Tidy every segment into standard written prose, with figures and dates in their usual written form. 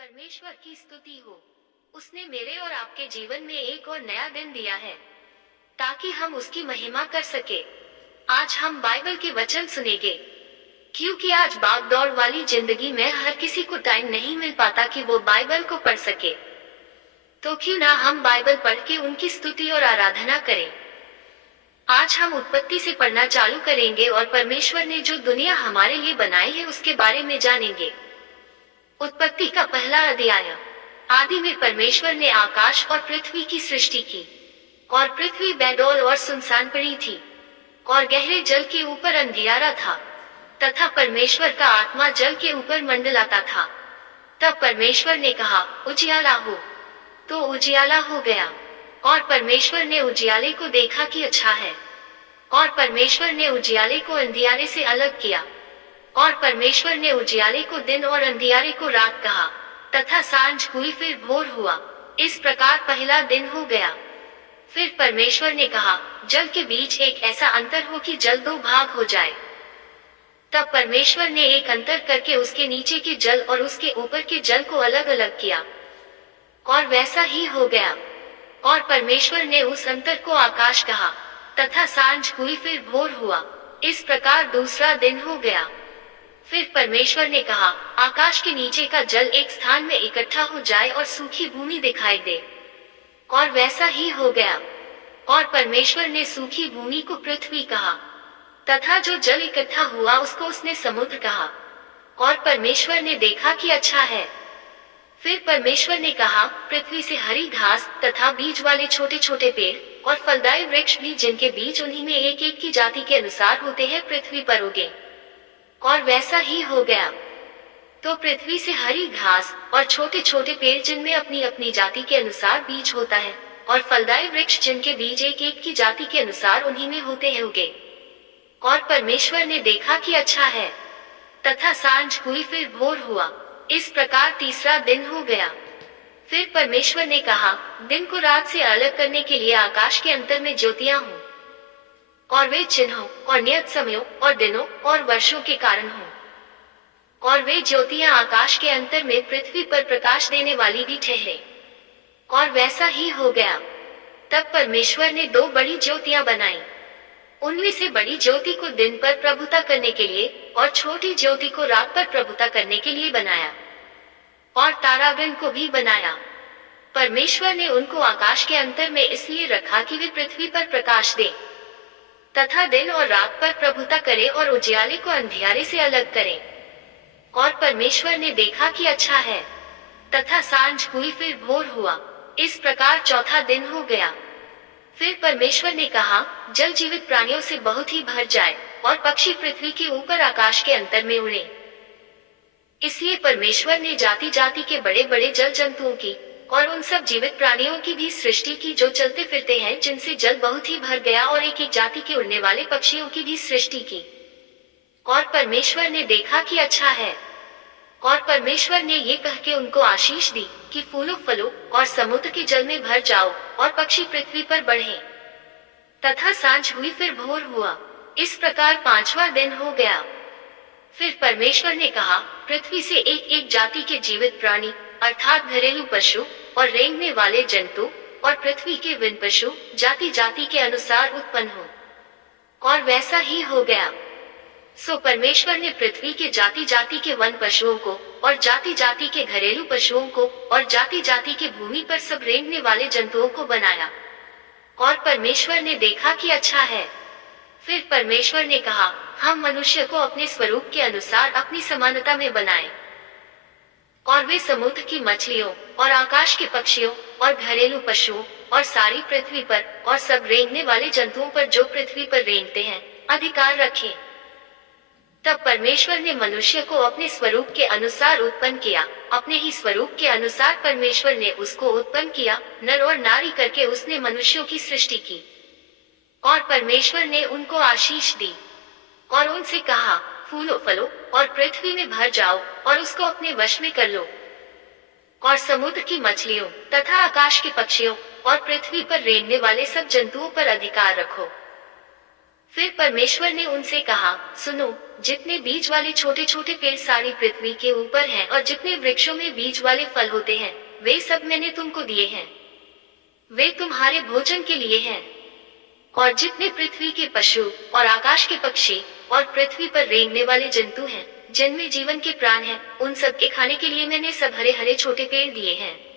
परमेश्वर की स्तुति हो। उसने मेरे और आपके जीवन में एक और नया दिन दिया है ताकि हम उसकी महिमा कर सके। आज हम बाइबल के वचन सुनेंगे, क्योंकि आज भाग दौड़ वाली जिंदगी में हर किसी को टाइम नहीं मिल पाता कि वो बाइबल को पढ़ सके। तो क्यों ना हम बाइबल पढ़ के उनकी स्तुति और आराधना करें। आज हम उत्पत्ति से पढ़ना चालू करेंगे और परमेश्वर ने जो दुनिया हमारे लिए बनाई है उसके बारे में जानेंगे। उत्पत्ति का पहला अध्याय। आदि में परमेश्वर ने आकाश और पृथ्वी की सृष्टि की, और पृथ्वी बेडौल और सुनसान पड़ी थी, और गहरे जल के ऊपर अंधियारा था, तथा परमेश्वर का आत्मा जल के ऊपर मंडलाता था। तब परमेश्वर ने कहा, उजियाला हो। तो उजियाला हो गया। और परमेश्वर ने उजियाले को देखा कि अच्छा है। और परमेश्वर ने उजियाले को अंधियारे से अलग किया। और परमेश्वर ने उजियाले को दिन और अंधियारे को रात कहा। तथा सांझ हुई फिर भोर हुआ। इस प्रकार पहला दिन हो गया। फिर परमेश्वर ने कहा, जल के बीच एक ऐसा अंतर हो कि जल दो भाग हो जाए। तब परमेश्वर ने एक अंतर करके उसके नीचे के जल और उसके ऊपर के जल को अलग अलग किया, और वैसा ही हो गया। और परमेश्वर ने उस अंतर को आकाश कहा। तथा सांझ हुई फिर भोर हुआ। इस प्रकार दूसरा दिन हो गया। फिर परमेश्वर ने कहा, आकाश के नीचे का जल एक स्थान में इकट्ठा हो जाए और सूखी भूमि दिखाई दे। और वैसा ही हो गया। और परमेश्वर ने सूखी भूमि को पृथ्वी कहा, तथा जो जल इकट्ठा हुआ उसको उसने समुद्र कहा। और परमेश्वर ने देखा कि अच्छा है। फिर परमेश्वर ने कहा, पृथ्वी से हरी घास तथा बीज वाले छोटे छोटे पेड़ और फलदायी वृक्ष भी, जिनके बीज उन्हीं में एक एक की जाति के अनुसार होते हैं, पृथ्वी पर उगे। और वैसा ही हो गया। तो पृथ्वी से हरी घास और छोटे छोटे पेड़, जिनमें अपनी अपनी जाति के अनुसार बीज होता है, और फलदायी वृक्ष, जिनके बीज एक एक की जाति के अनुसार उन्हीं में होते हैं, उगे। और परमेश्वर ने देखा कि अच्छा है। तथा सांझ हुई फिर भोर हुआ। इस प्रकार तीसरा दिन हो गया। फिर परमेश्वर ने कहा, दिन को रात से अलग करने के लिए आकाश के अंतर में ज्योतियां हों, और वे चिन्हों और नियत समयों और दिनों और वर्षों के कारण हों। और वे ज्योतियां आकाश के अंतर में पृथ्वी पर प्रकाश देने वाली भी ठहरे। और वैसा ही हो गया। तब परमेश्वर ने दो बड़ी ज्योतियां बनाई। उनमें से बड़ी ज्योति को दिन पर प्रभुता करने के लिए, और छोटी ज्योति को रात पर प्रभुता करने के लिए बनाया। और तारागण को भी बनाया। परमेश्वर ने उनको आकाश के अंतर में इसलिए रखा कि वे पृथ्वी पर प्रकाश दें, तथा दिन और रात पर प्रभुता करे, और उजियाले को अंधियारे से अलग करें। और परमेश्वर ने देखा कि अच्छा है। तथा सांझ हुई फिर भोर हुआ। इस प्रकार चौथा दिन हो गया। फिर परमेश्वर ने कहा, जल जीवित प्राणियों से बहुत ही भर जाए, और पक्षी पृथ्वी के ऊपर आकाश के अंतर में उड़े। इसलिए परमेश्वर ने जाति जाति के बड़े बड़े जल जंतुओं की और उन सब जीवित प्राणियों की भी सृष्टि की, जो चलते फिरते हैं, जिनसे जल बहुत ही भर गया, और एक एक जाति के उड़ने वाले पक्षियों की भी सृष्टि की। और परमेश्वर ने देखा कि अच्छा है। और परमेश्वर ने ये कह के उनको आशीष दी कि फूलो फलो और समुद्र के जल में भर जाओ, और पक्षी पृथ्वी पर बढ़े। तथा सांझ हुई फिर भोर हुआ। इस प्रकार पांचवा दिन हो गया। फिर परमेश्वर ने कहा, पृथ्वी से एक एक जाति के जीवित प्राणी, अर्थात घरेलू पशु और रेंगने वाले जंतु, और पृथ्वी के वन पशु जाति जाति के अनुसार उत्पन्न हो। और वैसा ही हो गया। सो परमेश्वर ने पृथ्वी के जाति जाति के वन पशुओं को, और जाति जाति के घरेलू पशुओं को, और जाति जाति के भूमि पर सब रेंगने वाले जंतुओं को बनाया। और परमेश्वर ने देखा कि अच्छा है। फिर परमेश्वर ने कहा, हम मनुष्य को अपने स्वरूप के अनुसार अपनी समानता में बनाएं, और वे समुद्र की मछलियों और आकाश के पक्षियों और घरेलू पशुओं और सारी पृथ्वी पर और सब रेंगने वाले जंतुओं पर, जो पृथ्वी पर रेंगते हैं, अधिकार रखें। तब परमेश्वर ने मनुष्य को अपने स्वरूप के अनुसार उत्पन्न किया। अपने ही स्वरूप के अनुसार परमेश्वर ने उसको उत्पन्न किया, नर और नारी करके उसने मनुष्यों की सृष्टि की। और परमेश्वर ने उनको आशीष दी, और उनसे कहा, फूलो फलो और पृथ्वी में भर जाओ, और उसको अपने वश में कर लो। और समुद्र की मछलियों तथा आकाश के पक्षियों और पृथ्वी पर रेंगने वाले सब जंतुओं पर अधिकार रखो। फिर परमेश्वर ने उनसे कहा, सुनो, जितने बीज वाले छोटे छोटे पेड़ सारी पृथ्वी के ऊपर हैं और जितने वृक्षों में बीज वाले फल होते हैं, वे सब मैंने तुमको दिए हैं। वे तुम्हारे भोजन के लिए हैं। और जितने पृथ्वी के पशु और आकाश के पक्षी और पृथ्वी पर रेंगने वाले जंतु हैं, जिनमें जीवन के प्राण हैं, उन सब के खाने के लिए मैंने सब हरे हरे छोटे पेड़ दिए हैं।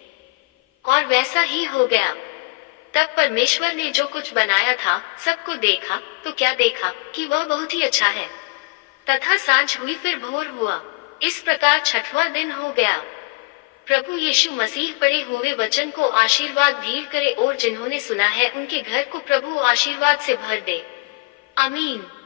और वैसा ही हो गया। तब परमेश्वर ने जो कुछ बनाया था सबको देखा, तो क्या देखा कि वह बहुत ही अच्छा है। तथा सांझ हुई फिर भोर हुआ। इस प्रकार छठवां दिन हो गया। प्रभु यीशु मसीह पढ़े हुए वचन को आशीर्वाद भीड़ करे और जिन्होंने सुना है उनके घर को प्रभु आशीर्वाद से भर दे। आमीन।